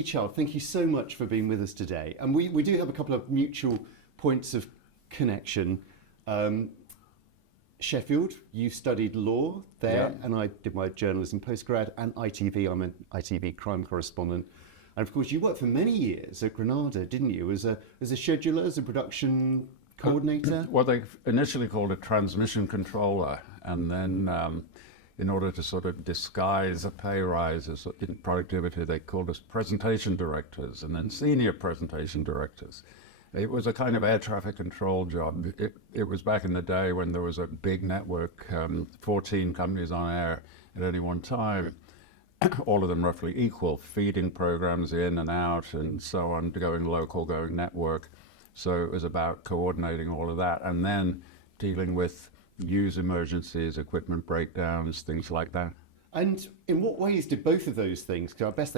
Lee Child, thank you so much for being with us today. And we do have a couple of mutual points of connection. Sheffield, you studied law there, and I did my journalism postgrad, and ITV, I'm an ITV crime correspondent. And of course, you worked for many years at Granada, didn't you, as a scheduler, as a production coordinator? Well, they initially called it transmission controller, and then in order to sort of disguise a pay rise in productivity, they called us presentation directors, and then senior presentation directors. It was a kind of air traffic control job. It was back in the day when there was a big network, 14 companies on air at any one time, all of them roughly equal, feeding programs in and out and so on, going local, going network. So it was about coordinating all of that and then dealing with news emergencies, equipment breakdowns, things like that. And in what ways did both of those things, because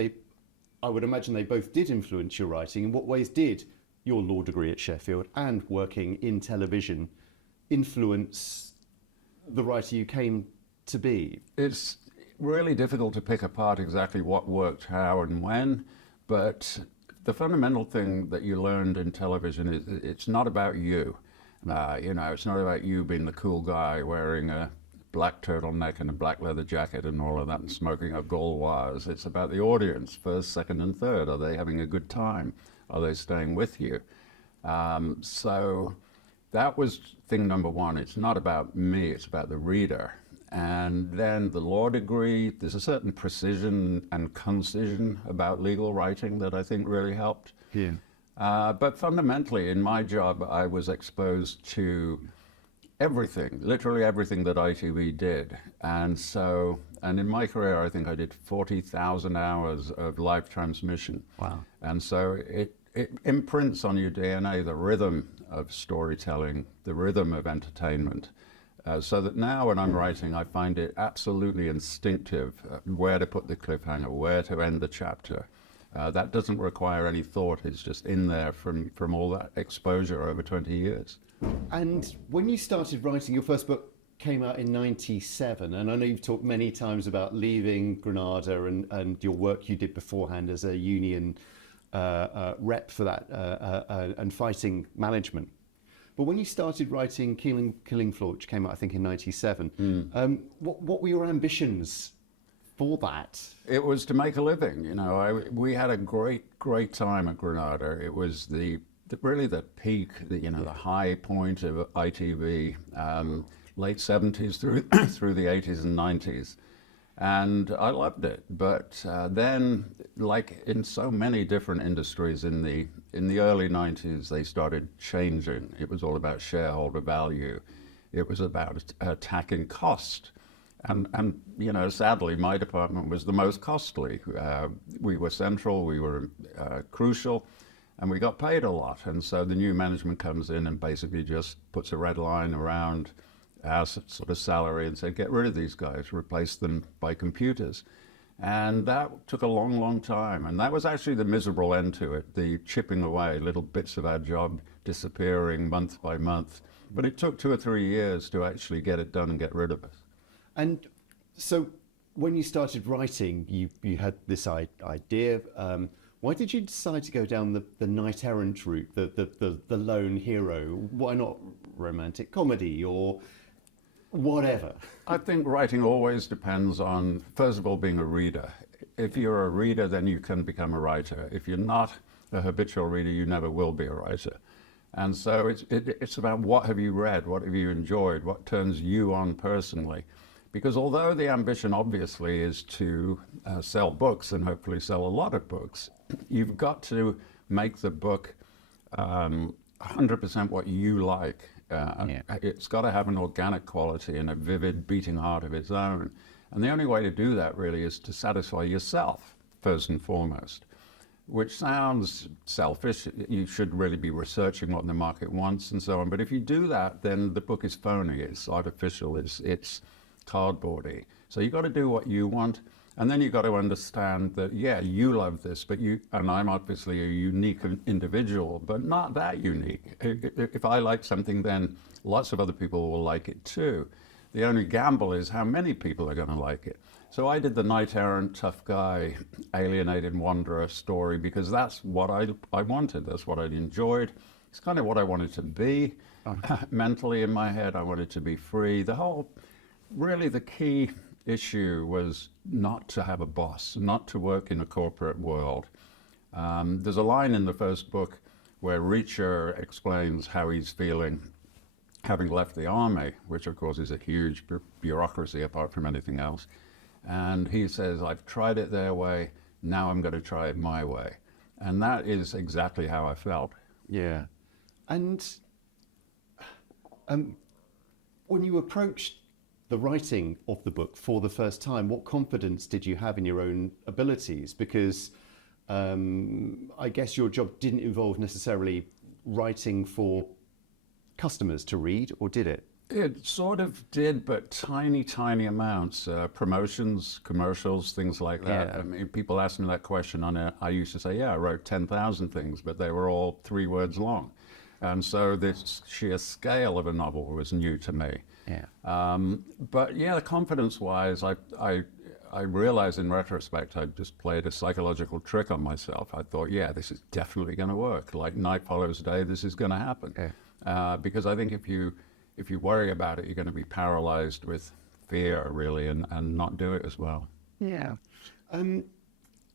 I would imagine they both did influence your writing, in what ways did your law degree at Sheffield and working in television influence the writer you came to be? It's really difficult to pick apart exactly what worked, how and when, but the fundamental thing that you learned in television is it's not about you. It's not about you being the cool guy wearing a black turtleneck and a black leather jacket and all of that and smoking a Gauloise. It's about the audience, first, second and third. Are they having a good time? Are they staying with you? So that was thing number one. It's not about me, it's about the reader. And then the law degree, there's a certain precision and concision about legal writing that I think really helped. Yeah. But fundamentally, in my job, I was exposed to everything, literally everything that ITV did. And in my career, I think I did 40,000 hours of live transmission. Wow. And so it imprints on your DNA the rhythm of storytelling, the rhythm of entertainment. So that now when I'm writing, I find it absolutely instinctive where to put the cliffhanger, where to end the chapter. That doesn't require any thought. It's just in there from all that exposure over 20 years. And when you started writing, your first book came out in '97, and I know you've talked many times about leaving Granada and your work you did beforehand as a union rep for that and fighting management. But when you started writing Killing Floor, which came out I think in '97, what were your ambitions for that? It was to make a living. We had a great time at Granada. It was really the peak, the high point of ITV, late 70s through the 80s and 90s. And I loved it. But then, like in so many different industries in the early 90s, they started changing. It was all about shareholder value. It was about attacking cost. And sadly, my department was the most costly. We were central, we were crucial, and we got paid a lot. And so the new management comes in and basically just puts a red line around our sort of salary and said, get rid of these guys, replace them by computers. And that took a long, long time. And that was actually the miserable end to it, the chipping away, little bits of our job disappearing month by month. But it took 2 or 3 years to actually get it done and get rid of us. And so when you started writing, you had this idea. Why did you decide to go down the knight errant route, the lone hero? Why not romantic comedy or whatever? I think writing always depends on, first of all, being a reader. If you're a reader, then you can become a writer. If you're not a habitual reader, you never will be a writer. And so it's about what have you read, what have you enjoyed, what turns you on personally. Because although the ambition obviously is to sell books and hopefully sell a lot of books, you've got to make the book 100% what you like. It's got to have an organic quality and a vivid beating heart of its own. And the only way to do that really is to satisfy yourself, first and foremost, which sounds selfish. You should really be researching what the market wants and so on. But if you do that, then the book is phony, it's artificial, it's cardboardy. So you've got to do what you want. And then you've got to understand that, yeah, you love this, but and I'm obviously a unique individual, but not that unique. If I like something, then lots of other people will like it too. The only gamble is how many people are going to like it. So I did the knight errant, tough guy, alienated wanderer story because that's what I wanted. That's what I enjoyed. It's kind of what I wanted to be. Mentally in my head, I wanted to be free. Really the key issue was not to have a boss, not to work in a corporate world. There's a line in the first book where Reacher explains how he's feeling having left the army, which of course is a huge bureaucracy apart from anything else. And he says, I've tried it their way, now I'm going to try it my way. And that is exactly how I felt. Yeah. And when you approached the writing of the book for the first time, what confidence did you have in your own abilities? Because I guess your job didn't involve necessarily writing for customers to read, or did it? It sort of did, but tiny, tiny amounts. Promotions, commercials, things like that. Yeah. I mean, people ask me that question on it. I used to say, yeah, I wrote 10,000 things, but they were all 3 words long. And so this sheer scale of a novel was new to me. Yeah. But yeah, confidence-wise, I realized in retrospect I just played a psychological trick on myself. I thought, yeah, this is definitely going to work. Like night follows day, this is going to happen. Yeah. Because I think if you worry about it, you're going to be paralyzed with fear, really, and not do it as well. Yeah.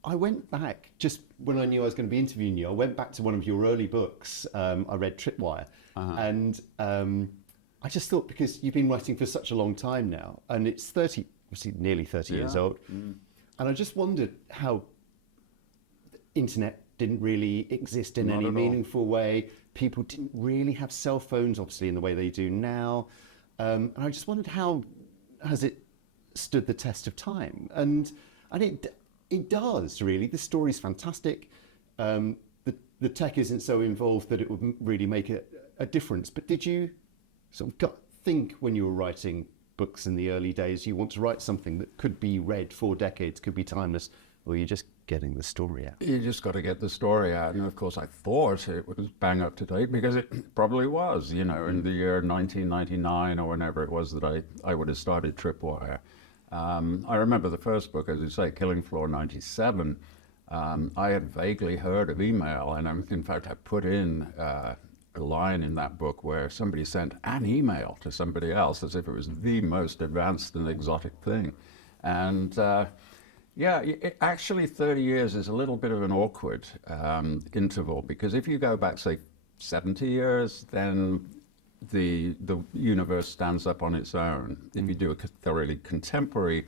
I went back, just when I knew I was going to be interviewing you, I went back to one of your early books. I read Tripwire. And I just thought, because you've been writing for such a long time now, and it's obviously nearly 30 years old, and I just wondered how the internet didn't really exist in Not any at all. meaningful way. People didn't really have cell phones, obviously, in the way they do now. And I just wondered, how has it stood the test of time? And it does, really. The story's fantastic. The tech isn't so involved that it would really make a difference. But did you sort of think when you were writing books in the early days, you want to write something that could be read for decades, could be timeless, or you're just getting the story out? You just got to get the story out. And of course, I thought it was bang up to date because it probably was, in the year 1999 or whenever it was that I would have started Tripwire. I remember the first book, as you say, Killing Floor 97. I had vaguely heard of email, and in fact, I put in a line in that book where somebody sent an email to somebody else as if it was the most advanced and exotic thing. And actually 30 years is a little bit of an awkward interval, because if you go back, say, 70 years, then the universe stands up on its own. If you do a thoroughly contemporary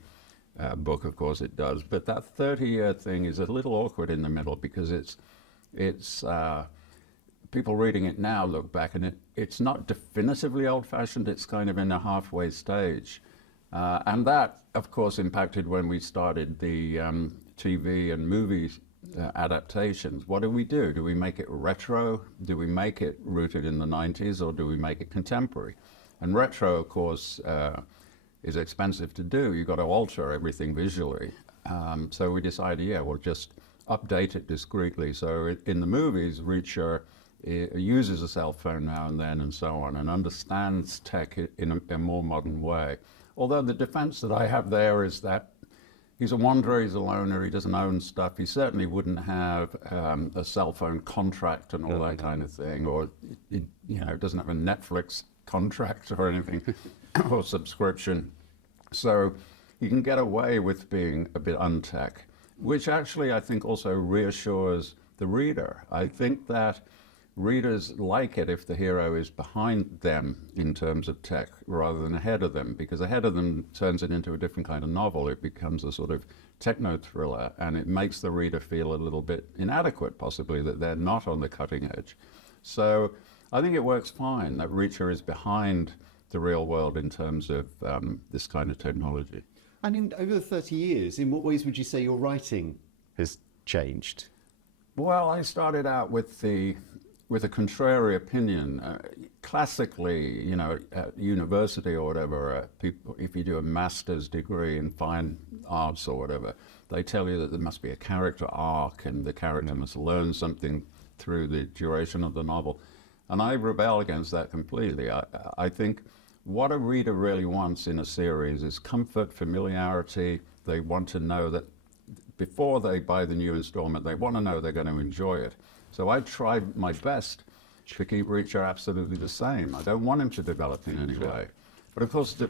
book, of course it does. But that 30-year thing is a little awkward in the middle, because it's people reading it now look back, and it's not definitively old-fashioned. It's kind of in a halfway stage. And that, of course, impacted when we started the TV and movie adaptations. What do? Do we make it retro? Do we make it rooted in the 90s, or do we make it contemporary? And retro, of course, is expensive to do. You've got to alter everything visually. So we decided, we'll just update it discreetly. So in the movies, Reacher uses a cell phone now and then and so on, and understands tech in a more modern way. Although the defense that I have there is that he's a wanderer, he's a loner, he doesn't own stuff. He certainly wouldn't have a cell phone contract and all that kind of thing, or doesn't have a Netflix contract or anything, or subscription. So you can get away with being a bit untech, which actually I think also reassures the reader. I think that readers like it if the hero is behind them in terms of tech rather than ahead of them, because ahead of them turns it into a different kind of novel. It becomes a sort of techno thriller, and it makes the reader feel a little bit inadequate, possibly, that they're not on the cutting edge. So I think it works fine that Reacher is behind the real world in terms of this kind of technology. And over the 30 years, in what ways would you say your writing has changed? Well, I started out with a contrary opinion. Classically, at university or whatever, people, if you do a master's degree in fine arts or whatever, they tell you that there must be a character arc and the character must learn something through the duration of the novel. And I rebel against that completely. I think what a reader really wants in a series is comfort, familiarity, They want to know that before they buy the new installment, they want to know they're going to enjoy it. So I try my best to keep Reacher absolutely the same. I don't want him to develop in any way. But of course, the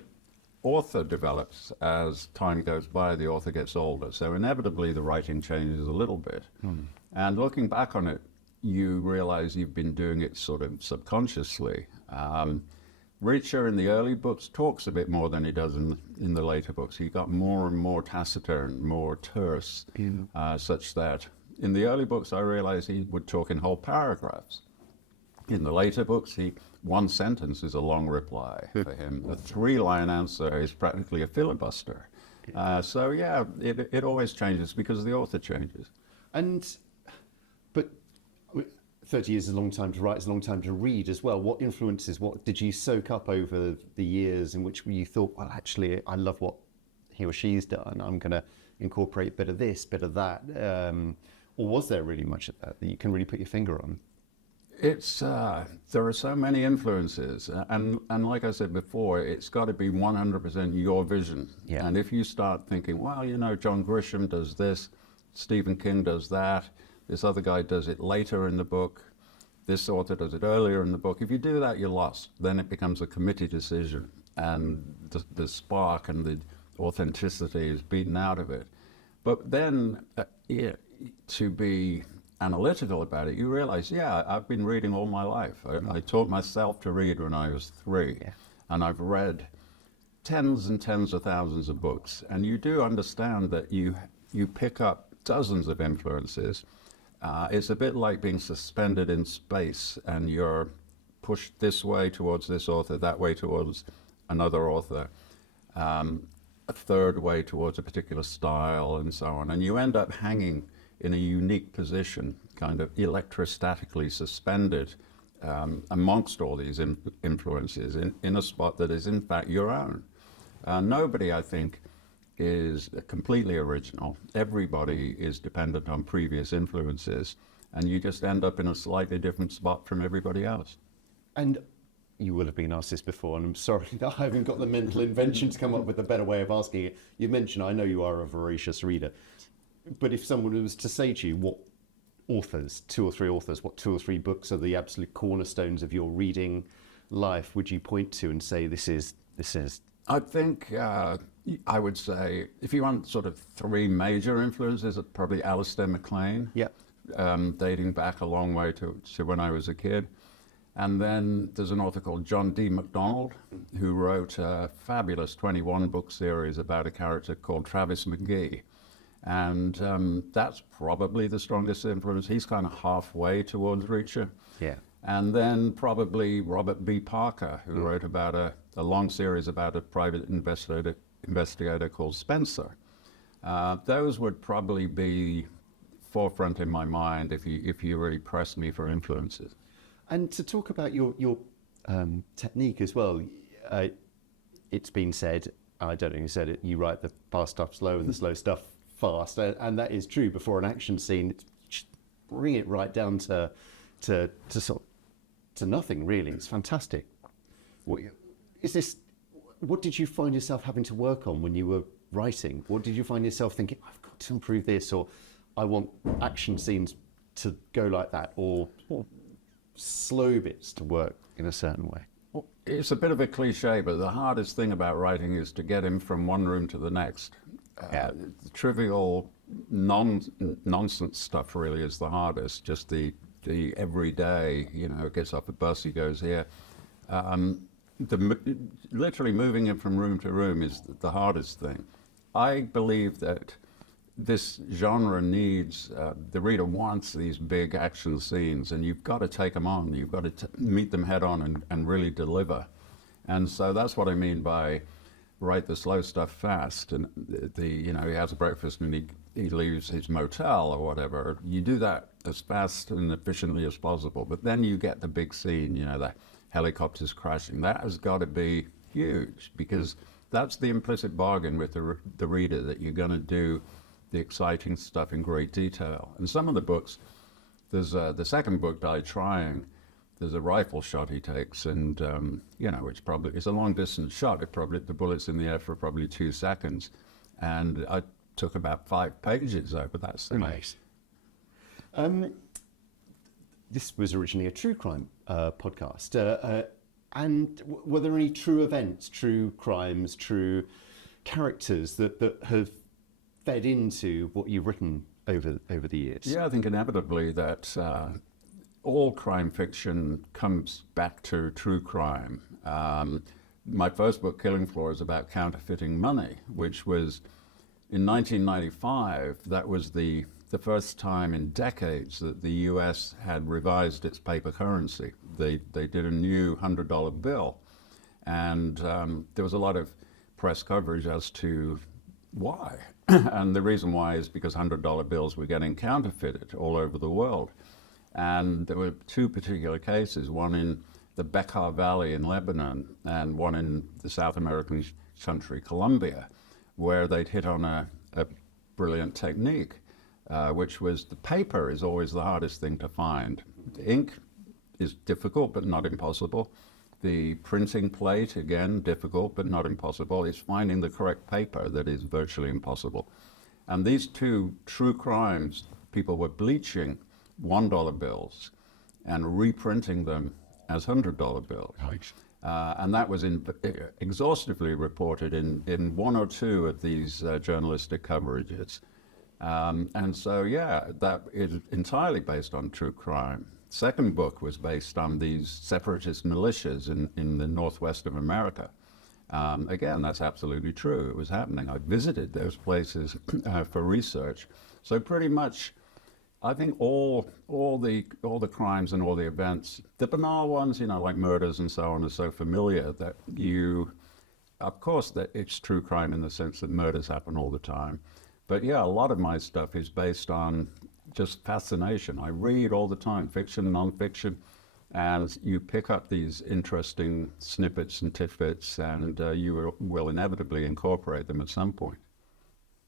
author develops as time goes by, the author gets older. So inevitably, the writing changes a little bit. And looking back on it, you realize you've been doing it sort of subconsciously. Reacher in the early books talks a bit more than he does in the later books. He got more and more taciturn, more terse, such that in the early books I realized he would talk in whole paragraphs. In the later books, one sentence is a long reply for him. A 3-line answer is practically a filibuster. So yeah, it always changes because the author changes. But 30 years is a long time to write, it's a long time to read as well. What influences, what did you soak up over the years in which you thought, well, actually, I love what he or she's done. I'm going to incorporate a bit of this, bit of that. Or was there really much of that you can really put your finger on? There are so many influences, and like I said before, it's got to be 100% your vision. Yeah. And if you start thinking, well, John Grisham does this, Stephen King does that, this other guy does it later in the book, this author does it earlier in the book. If you do that, you're lost. Then it becomes a committee decision, and the spark and the authenticity is beaten out of it. But then, to be analytical about it, you realize, I've been reading all my life. I taught myself to read when I was 3, and I've read tens and tens of thousands of books. And you do understand that you pick up dozens of influences. It's a bit like being suspended in space, and you're pushed this way towards this author, that way towards another author, a third way towards a particular style, and so on. And you end up hanging in a unique position, kind of electrostatically suspended amongst all these influences in a spot that is in fact your own. Nobody, I think, is completely original. Everybody is dependent on previous influences, and you just end up in a slightly different spot from everybody else. And you will have been asked this before, and I'm sorry that I haven't got the mental invention to come up with a better way of asking it. You mentioned, I know you are a voracious reader, but if someone was to say to you, what authors, 2 or 3 authors, what 2 or 3 books are the absolute cornerstones of your reading life, would you point to and say, this is? I think I would say, if you want sort of 3 major influences, probably Alistair MacLean, dating back a long way to when I was a kid. And then there's an author called John D. MacDonald, who wrote a fabulous 21-book series about a character called Travis McGee. And that's probably the strongest influence. He's kind of halfway towards Reacher. Yeah. And then probably Robert B. Parker, who wrote about a long series about a private investigator called Spencer. Those would probably be forefront in my mind if you really press me for influences. And to talk about your technique as well, it's been said, I don't know who said it, you write the fast stuff slow and the slow stuff fast, and that is true. Before an action scene, just bring it right down to nothing really. It's fantastic. What did you find yourself having to work on when you were writing? What did you find yourself thinking, I've got to improve this, or I want action scenes to go like that, or slow bits to work in a certain way? Well, it's a bit of a cliche, but the hardest thing about writing is to get him from one room to the next. The trivial nonsense stuff really is the hardest. Just the everyday, gets off a bus, he goes here. Literally moving him from room to room is the hardest thing. I believe that this genre needs, the reader wants these big action scenes, and you've got to take them on. You've got to meet them head on and really deliver. And so that's what I mean by write the slow stuff fast. And he has a breakfast and he leaves his motel or whatever. You do that as fast and efficiently as possible, but then you get the big scene, the helicopters crashing. That has got to be huge, because that's the implicit bargain with the reader, that you're going to do the exciting stuff in great detail. And some of the books, there's the second book, Die Trying, there's a rifle shot he takes, and it's a long distance shot. The bullet's in the air for probably 2 seconds. And I took about 5 pages over that thing. Nice. This was originally a true crime podcast. And were there any true events, true crimes, true characters that have fed into what you've written over the years? Yeah, I think inevitably that all crime fiction comes back to true crime. My first book, Killing Floor, is about counterfeiting money, which was in 1995. That was the first time in decades that the US had revised its paper currency. They did a new $100 bill, and there was a lot of press coverage as to why. And the reason why is because $100 bills were getting counterfeited all over the world. And there were 2 particular cases, one in the Bekaa Valley in Lebanon and one in the South American country, Colombia, where they'd hit on a brilliant technique, which was the paper is always the hardest thing to find. The ink is difficult, but not impossible. The printing plate, again, difficult, but not impossible. It's finding the correct paper that is virtually impossible. And these 2 true crimes, people were bleaching $1 bills and reprinting them as $100 bills. Right. And that was exhaustively reported in 1 or 2 of these journalistic coverages. And so, yeah, that is entirely based on true crime. Second book was based on these separatist militias in the northwest of America. Again, that's absolutely true. It was happening. I visited those places for research. So pretty much, I think all the crimes and all the events, the banal ones, like murders and so on, are so familiar that of course, that it's true crime in the sense that murders happen all the time. But yeah, a lot of my stuff is based on just fascination. I read all the time, fiction, non-fiction, and you pick up these interesting snippets and tidbits, and you will inevitably incorporate them at some point.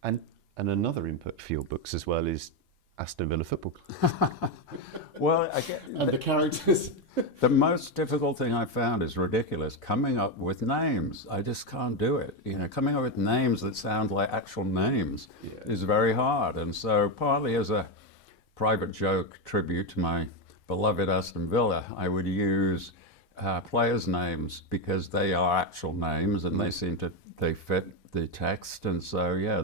And another input for your books as well is Aston Villa Football Club. Well, I get and the characters. The most difficult thing I found is ridiculous. Coming up with names, I just can't do it. Coming up with names that sound like actual names is very hard. And so, partly as a private joke tribute to my beloved Aston Villa, I would use players' names because they are actual names and they fit the text. And so, yeah,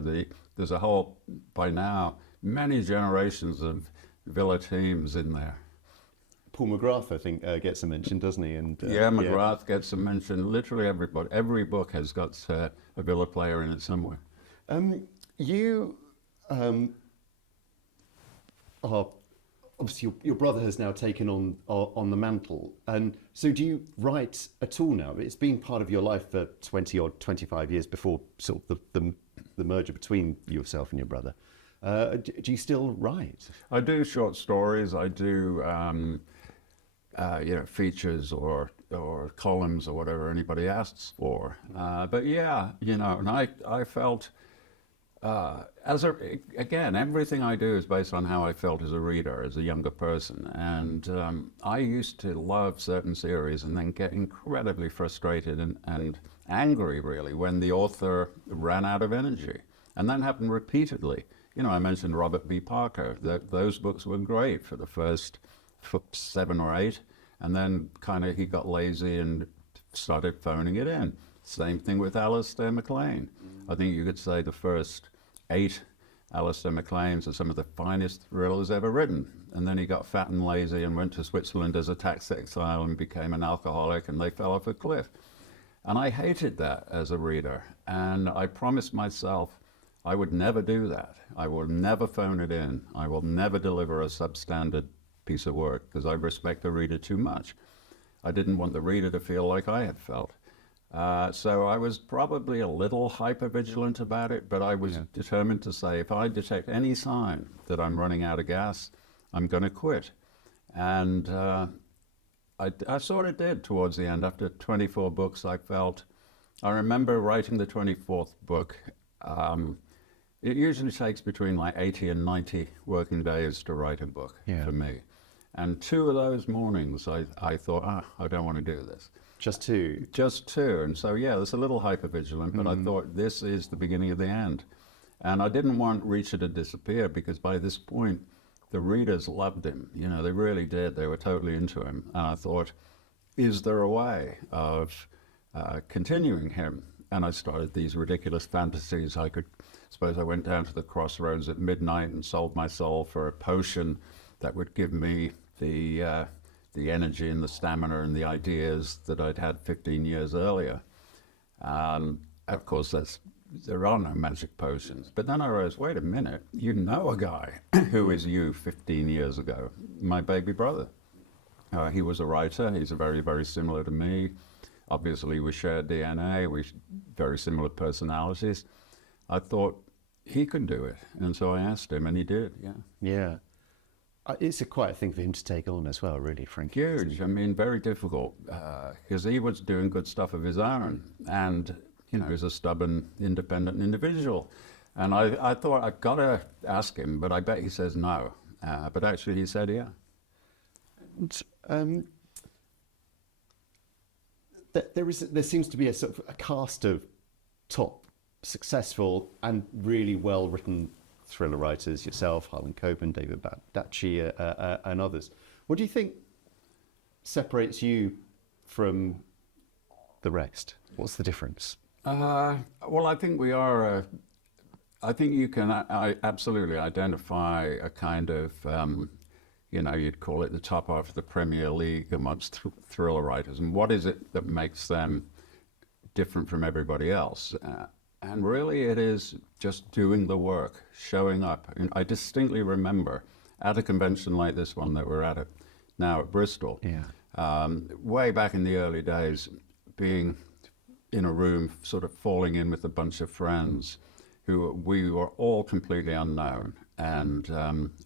there's a whole, by now, many generations of Villa teams in there. Paul McGrath, I think, gets a mention, doesn't he? And McGrath gets a mention. Literally everybody. Every book has got a Villa player in it somewhere. You are obviously your brother has now taken on the mantle, and so do you write at all now? It's been part of your life for 20 or 25 years before sort of the merger between yourself and your brother. Do you still write? I do short stories. I do features or columns or whatever anybody asks for. But yeah, and I felt again, everything I do is based on how I felt as a reader, as a younger person. And I used to love certain series and then get incredibly frustrated and angry, really, when the author ran out of energy. And that happened repeatedly. I mentioned Robert B. Parker. Those books were great for the first 7 or 8, and then kind of he got lazy and started phoning it in. Same thing with Alistair MacLean. I think you could say the first 8 Alistair MacLeans are some of the finest thrillers ever written. And then he got fat and lazy and went to Switzerland as a tax exile and became an alcoholic, and they fell off a cliff. And I hated that as a reader, and I promised myself I would never do that. I will never phone it in. I will never deliver a substandard piece of work because I respect the reader too much. I didn't want the reader to feel like I had felt. So I was probably a little hyper-vigilant about it, but I was determined to say, if I detect any sign that I'm running out of gas, I'm going to quit. And I sort of did towards the end. After 24 books, I remember writing the 24th book. It usually takes between like 80 and 90 working days to write a book for me. And 2 of those mornings, I thought, I don't want to do this. Just 2? Just 2. And so, yeah, it's a little hypervigilant, but I thought this is the beginning of the end. And I didn't want Reacher to disappear because by this point, the readers loved him. You know, they really did. They were totally into him. And I thought, is there a way of continuing him? And I started these ridiculous fantasies. Suppose I went down to the crossroads at midnight and sold my soul for a potion that would give me the energy and the stamina and the ideas that I'd had 15 years earlier. Of course, there are no magic potions. But then I realized, wait a minute, you know a guy who is you 15 years ago, my baby brother. He was a writer. He's very, very similar to me. Obviously, we share DNA. We very similar personalities. I thought he could do it. And so I asked him, and he did, yeah. Yeah. It's quite a thing for him to take on as well, really, Frankie. Huge. I mean, very difficult, because he was doing good stuff of his own, and you know, he's a stubborn, independent individual. And I thought I've got to ask him, but I bet he says no. But actually, he said yeah. And, there seems to be a sort of a cast of top, successful, and really well-written thriller writers, yourself, Harlan Coben, David Baldacci, and others. What do you think separates you from the rest? What's the difference? Well, I think we are. I think you can absolutely identify a kind of, you know, you'd call it the top half of the Premier League amongst thriller writers. And what is it that makes them different from everybody else? And really, it is just doing the work, showing up. And I distinctly remember at a convention like this one that we're at now at Bristol, way back in the early days, being in a room, sort of falling in with a bunch of friends who we were all completely unknown. And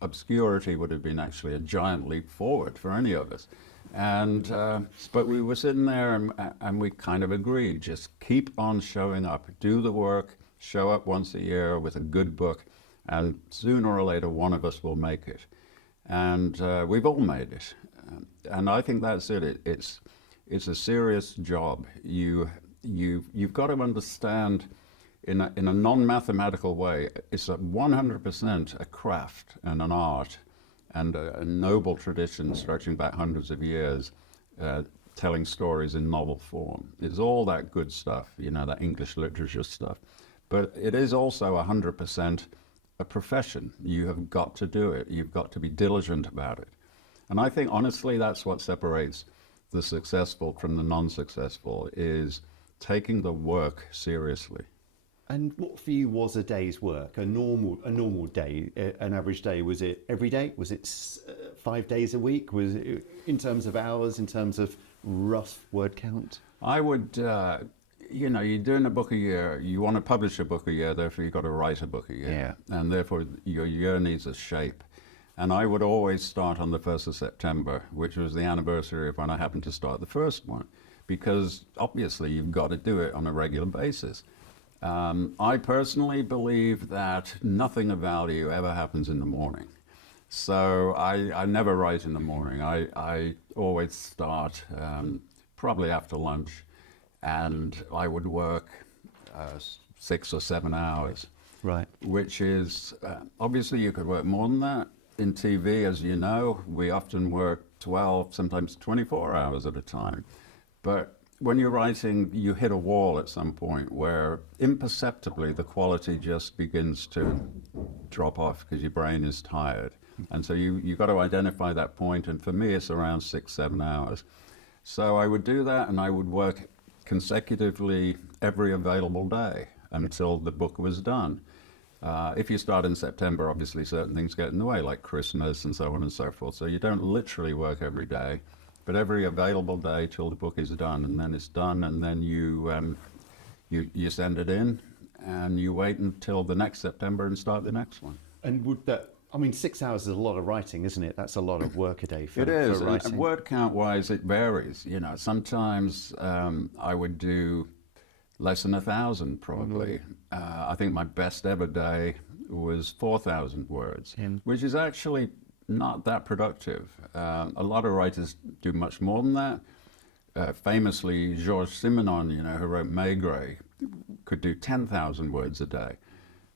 obscurity would have been actually a giant leap forward for any of us. And but we were sitting there and we kind of agreed, just keep on showing up, do the work, show up once a year with a good book, and sooner or later one of us will make it. And we've all made it. And I think that's it. It's a serious job. You've got to understand in a non-mathematical way, it's 100% a craft and an art and a noble tradition stretching back hundreds of years, telling stories in novel form. It's all that good stuff, you know, that English literature stuff. But it is also 100% a profession. You have got to do it. You've got to be diligent about it. And I think, honestly, that's what separates the successful from the non-successful, is taking the work seriously. And what for you was a day's work, a normal day, an average day? Was it every day? Was it 5 days a week? Was it in terms of hours, in terms of rough word count? I would, you know, you're doing a book a year, you want to publish a book a year, therefore you've got to write a book a year. Yeah. And therefore your year needs a shape. And I would always start on the 1st of September, which was the anniversary of when I happened to start the first one, because obviously you've got to do it on a regular basis. I personally believe that nothing of value ever happens in the morning. So I never write in the morning. I always start probably after lunch, and I would work 6 or 7 hours. Right. Which is, obviously you could work more than that. In TV, as you know, we often work 12, sometimes 24 hours at a time. But when you're writing, you hit a wall at some point where imperceptibly the quality just begins to drop off because your brain is tired. And so you've got to identify that point, and for me it's around 6, 7 hours. So I would do that, and I would work consecutively every available day until the book was done. If you start in September, obviously certain things get in the way, like Christmas and so on and so forth. So you don't literally work every day, but every available day till the book is done, and then it's done, and then you send it in, and you wait until the next September and start the next one. And would that, I mean, 6 hours is a lot of writing, isn't it? That's a lot of work a day for writing. It is, and word count-wise, it varies. You know, sometimes I would do less than 1,000 probably. I think my best ever day was 4,000 words, which is actually not that productive. A lot of writers do much more than that. Famously, Georges Simenon, you know, who wrote Maigret, could do 10,000 words a day.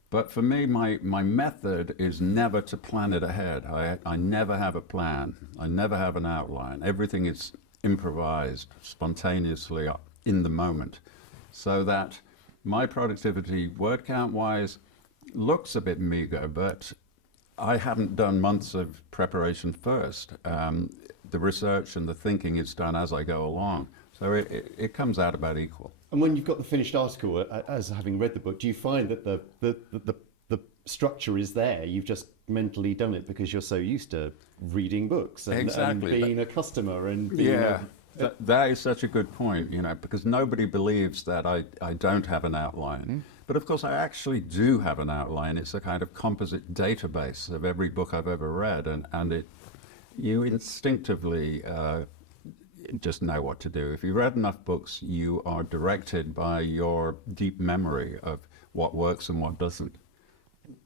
But for me, my method is never to plan it ahead. I never have a plan. I never have an outline. Everything is improvised, spontaneously in the moment. So that my productivity, word count wise, looks a bit meager, but I haven't done months of preparation first. The research and the thinking is done as I go along. So it comes out about equal. And when you've got the finished article, as having read the book, do you find that the structure is there? You've just mentally done it because you're so used to reading books and, Exactly. and being a customer and being Yeah, that is such a good point, you know, because nobody believes that I don't have an outline. But of course, I actually do have an outline. It's a kind of composite database of every book I've ever read, and you instinctively just know what to do. If you've read enough books, you are directed by your deep memory of what works and what doesn't.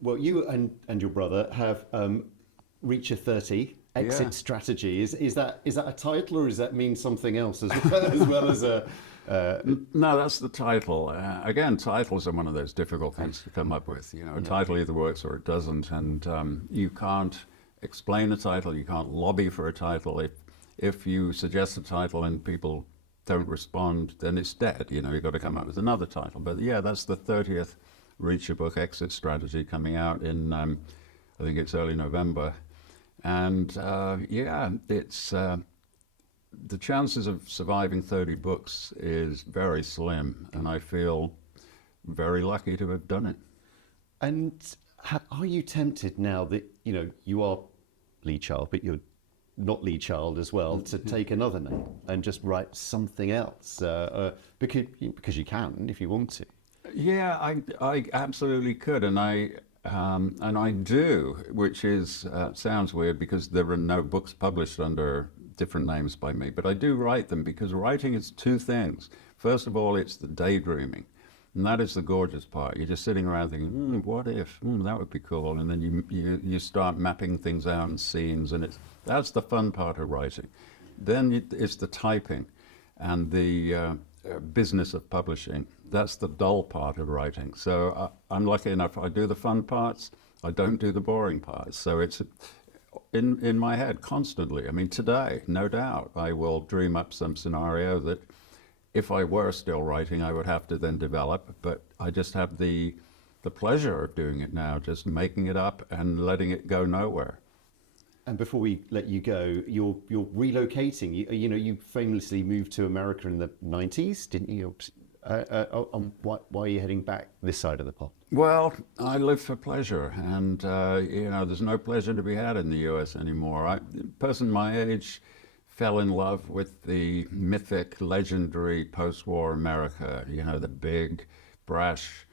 Well, you and your brother have Reach a 30 exit Yeah. strategy. Is that a title, or does that mean something else as a No, that's the title. Again, titles are one of those difficult things to come up with. You know, a title either works or it doesn't, and you can't explain a title. You can't lobby for a title. If you suggest a title and people don't respond, then it's dead. You know, you've got to come up with another title. But yeah, that's the 30th Reach a Book exit strategy coming out in, I think it's early November. And yeah, it's the chances of surviving 30 books is very slim, and I feel very lucky to have done it. And are you tempted now that you are Lee Child, but you're not Lee Child as well, to take another name and just write something else because you can if you want to? Yeah, I absolutely could, and I do, which is sounds weird because there are no books published under different names by me, but I do write them because writing is two things. First of all, it's the daydreaming, and that is the gorgeous part. You're just sitting around thinking, what if? That would be cool, and then you start mapping things out and scenes, and that's the fun part of writing. Then it's the typing and the business of publishing. That's the dull part of writing. So I'm lucky enough, I do the fun parts, I don't do the boring parts. So it's in my head constantly. I mean, today, no doubt, I will dream up some scenario that if I were still writing, I would have to then develop, but I just have the pleasure of doing it now, just making it up and letting it go nowhere. And before we let you go, you're relocating. You famously moved to America in the 90s, didn't you? Why are you heading back this side of the pond? Well, I live for pleasure, and there's no pleasure to be had in the U.S. anymore. A person my age fell in love with the mythic, legendary post-war America. You know, the big, brash,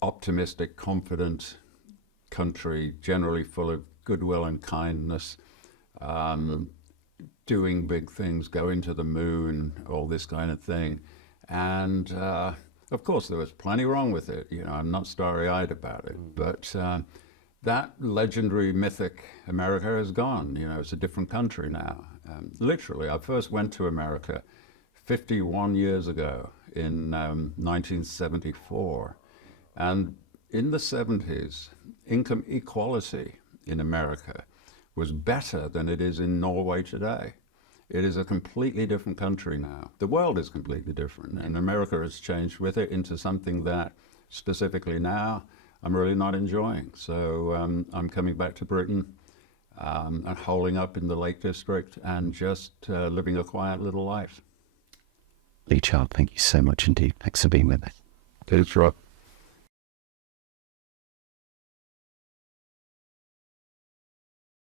optimistic, confident country, generally full of goodwill and kindness, doing big things, going to the moon, all this kind of thing. And of course, there was plenty wrong with it. You know, I'm not starry-eyed about it. But that legendary, mythic America is gone. You know, it's a different country now. Literally, I first went to America 51 years ago in 1974. And in the 70s, income equality in America was better than it is in Norway today. It is a completely different country now. The world is completely different, and America has changed with it into something that, specifically now, I'm really not enjoying. So I'm coming back to Britain and holing up in the Lake District and just living a quiet little life. Lee Child, thank you so much indeed. Thanks for being with us. It's Rob.